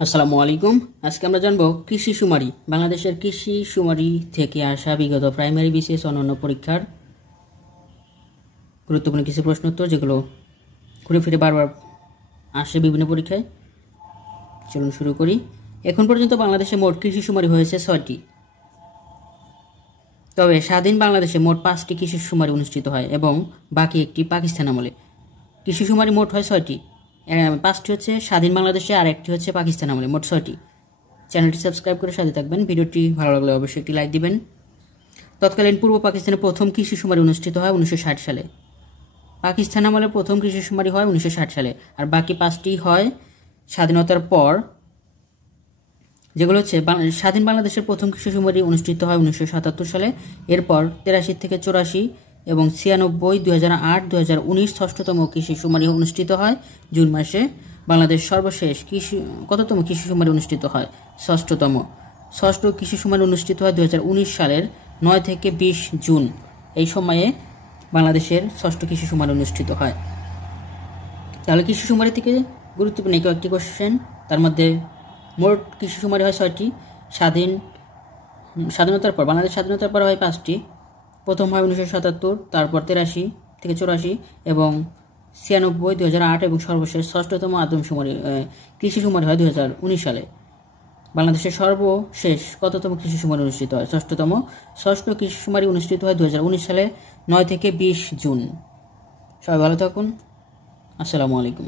আসসালামু আলাইকুম। আজকে আমরা জানবো কৃষি শুমারি। বাংলাদেশের কৃষি শুমারি থেকে আসা বিগত প্রাইমারি বিসিএস অন্যান্য পরীক্ষার গুরুত্বপূর্ণ কিছু প্রশ্ন উত্তর, যেগুলো ঘুরে ফিরে বারবার আসে বিভিন্ন পরীক্ষায়। চলুন শুরু করি। এখন পর্যন্ত বাংলাদেশে মোট কৃষি শুমারি হয়েছে 6টি। তবে স্বাধীন বাংলাদেশে মোট 5টি কৃষি শুমারি অনুষ্ঠিত হয় এবং বাকি একটি পাকিস্তান আমলে। কৃষি শুমারি মোট হয় 6টি, 5টি হচ্ছে স্বাধীন বাংলাদেশে আর একটি হচ্ছে পাকিস্তান আমলে, মোট 6টি। চ্যানেলটি সাবস্ক্রাইব করে সাথে থাকবেন। ভিডিওটি ভালো লাগলে অবশ্যই একটি লাইক দিবেন। তৎকালীন পূর্ব পাকিস্তানে প্রথম কৃষি শুমারি অনুষ্ঠিত হয় 1960 সালে। পাকিস্তান আমলে প্রথম কৃষি শুমারি হয় 1960 সালে, আর বাকি 5টি হয় স্বাধীনতার পর, যেগুলো হচ্ছে স্বাধীন বাংলাদেশের প্রথম কৃষি শুমারি অনুষ্ঠিত হয় 1977 সালে। এরপর 83 থেকে 84 এবং 96, 2008, 2019 ষষ্ঠতম কৃষি শুমারি অনুষ্ঠিত হয় জুন মাসে। বাংলাদেশ সর্বশেষ কততম কৃষি শুমারি অনুষ্ঠিত হয়? ষষ্ঠতম। ষষ্ঠ কৃষি শুমারি অনুষ্ঠিত হয় 2019 সালের 9 থেকে 20 জুন। এই সময়ে বাংলাদেশের ষষ্ঠ কৃষি শুমারি অনুষ্ঠিত হয়। তাহলে কৃষি শুমারি থেকে গুরুত্বপূর্ণ কয়েকটি কোশ্চেন। তার মধ্যে মোট কৃষি শুমারি হয় 6টি। স্বাধীনতার পর, বাংলাদেশ স্বাধীনতার পর হয় 5টি। প্রথম হয় 1977, তারপর 83 থেকে 84 এবং 96, 2008 এবং সর্বশেষ ষষ্ঠতম আদম শুমারি কৃষি শুমারি হয় 2019 সালে। বাংলাদেশের সর্বশেষ কততম কৃষি শুমারি অনুষ্ঠিত হয়? ষষ্ঠতম। ষষ্ঠ কৃষি শুমারি অনুষ্ঠিত হয় 2019 সালে 9 থেকে 20 জুন। সবাই ভালো থাকুন। আসসালামু আলাইকুম।